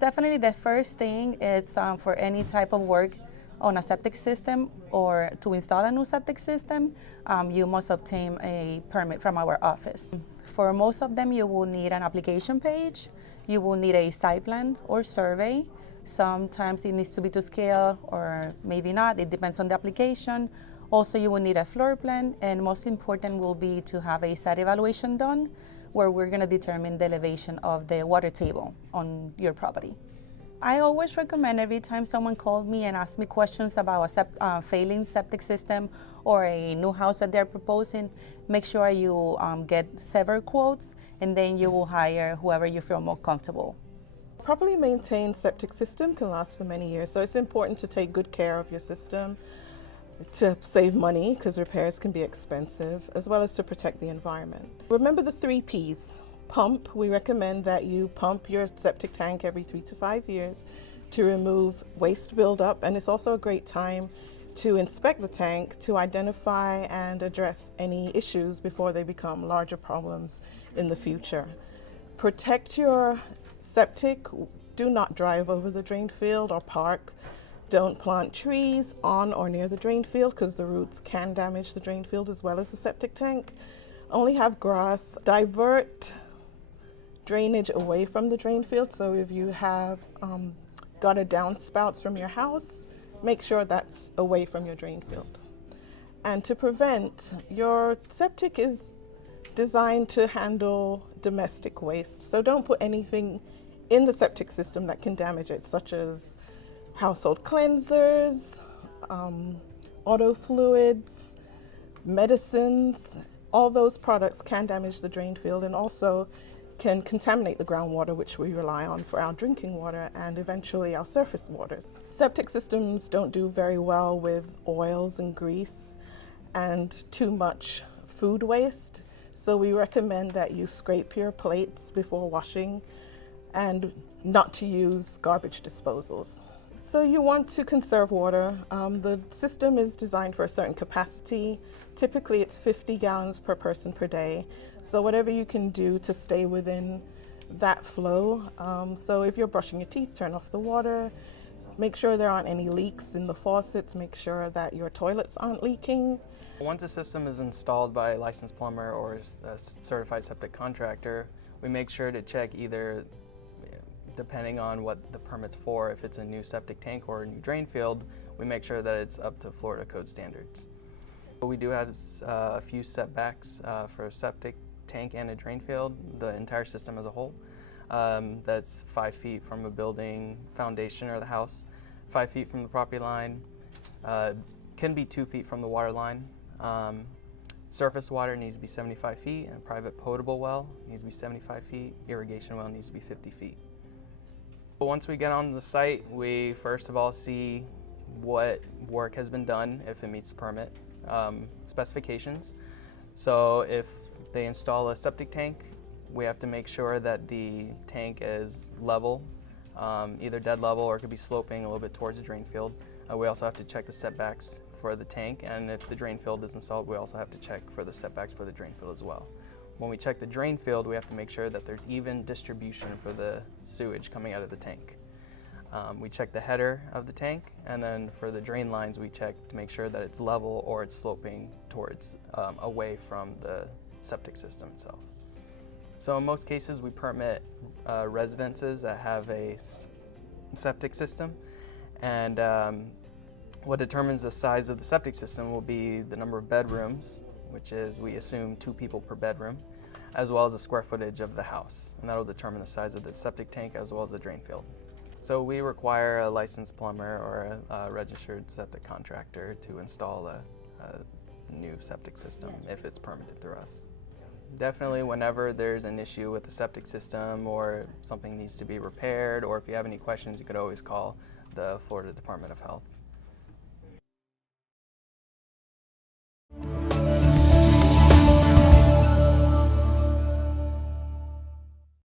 definitely the first thing. It's for any type of work on a septic system or to install a new septic system, you must obtain a permit from our office. For most of them, you will need an application page. You will need a site plan or survey. Sometimes it needs to be to scale or maybe not. It depends on the application. Also, you will need a floor plan, and most important will be to have a site evaluation done where we're going to determine the elevation of the water table on your property. I always recommend every time someone calls me and asks me questions about a failing septic system or a new house that they're proposing, make sure you get several quotes, and then you will hire whoever you feel more comfortable. A properly maintained septic system can last for many years, so it's important to take good care of your system to save money, because repairs can be expensive, as well as to protect the environment. Remember the 3 Ps. Pump. We recommend that you pump your septic tank every 3 to 5 years to remove waste buildup, and it's also a great time to inspect the tank to identify and address any issues before they become larger problems in the future. Protect your septic. Do not drive over the drain field or park. Don't plant trees on or near the drain field because the roots can damage the drain field as well as the septic tank. Only have grass. Divert drainage away from the drain field. So if you have got a downspouts from your house, make sure that's away from your drain field. And to prevent, your septic is designed to handle domestic waste. So don't put anything in the septic system that can damage it, such as household cleansers, auto fluids, medicines. All those products can damage the drain field and also can contaminate the groundwater, which we rely on for our drinking water and eventually our surface waters. Septic systems don't do very well with oils and grease and too much food waste, so we recommend that you scrape your plates before washing and not to use garbage disposals. So you want to conserve water. The system is designed for a certain capacity. Typically it's 50 gallons per person per day. So whatever you can do to stay within that flow. So if you're brushing your teeth, turn off the water. Make sure there aren't any leaks in the faucets. Make sure that your toilets aren't leaking. Once a system is installed by a licensed plumber or a certified septic contractor, we make sure to check either, depending on what the permit's for, if it's a new septic tank or a new drain field, we make sure that it's up to Florida code standards. We do have a few setbacks for a septic tank and a drain field, the entire system as a whole. That's 5 feet from a building foundation or the house, 5 feet from the property line, can be 2 feet from the water line. Surface water needs to be 75 feet, and a private potable well needs to be 75 feet, irrigation well needs to be 50 feet. But once we get on the site, we first of all see what work has been done, if it meets the permit specifications. So if they install a septic tank, we have to make sure that the tank is level, either dead level or it could be sloping a little bit towards the drain field. We also have to check the setbacks for the tank, and if the drain field is installed, we also have to check for the setbacks for the drain field as well. When we check the drain field, we have to make sure that there's even distribution for the sewage coming out of the tank. We check the header of the tank, and then for the drain lines, we check to make sure that it's level or it's sloping towards, away from the septic system itself. So in most cases, we permit residences that have a septic system, and what determines the size of the septic system will be the number of bedrooms, which is, we assume, 2 people per bedroom, as well as the square footage of the house, and that'll determine the size of the septic tank as well as the drain field. So we require a licensed plumber or a registered septic contractor to install a new septic system if it's permitted through us. Definitely whenever there's an issue with the septic system or something needs to be repaired, or if you have any questions, you could always call the Florida Department of Health.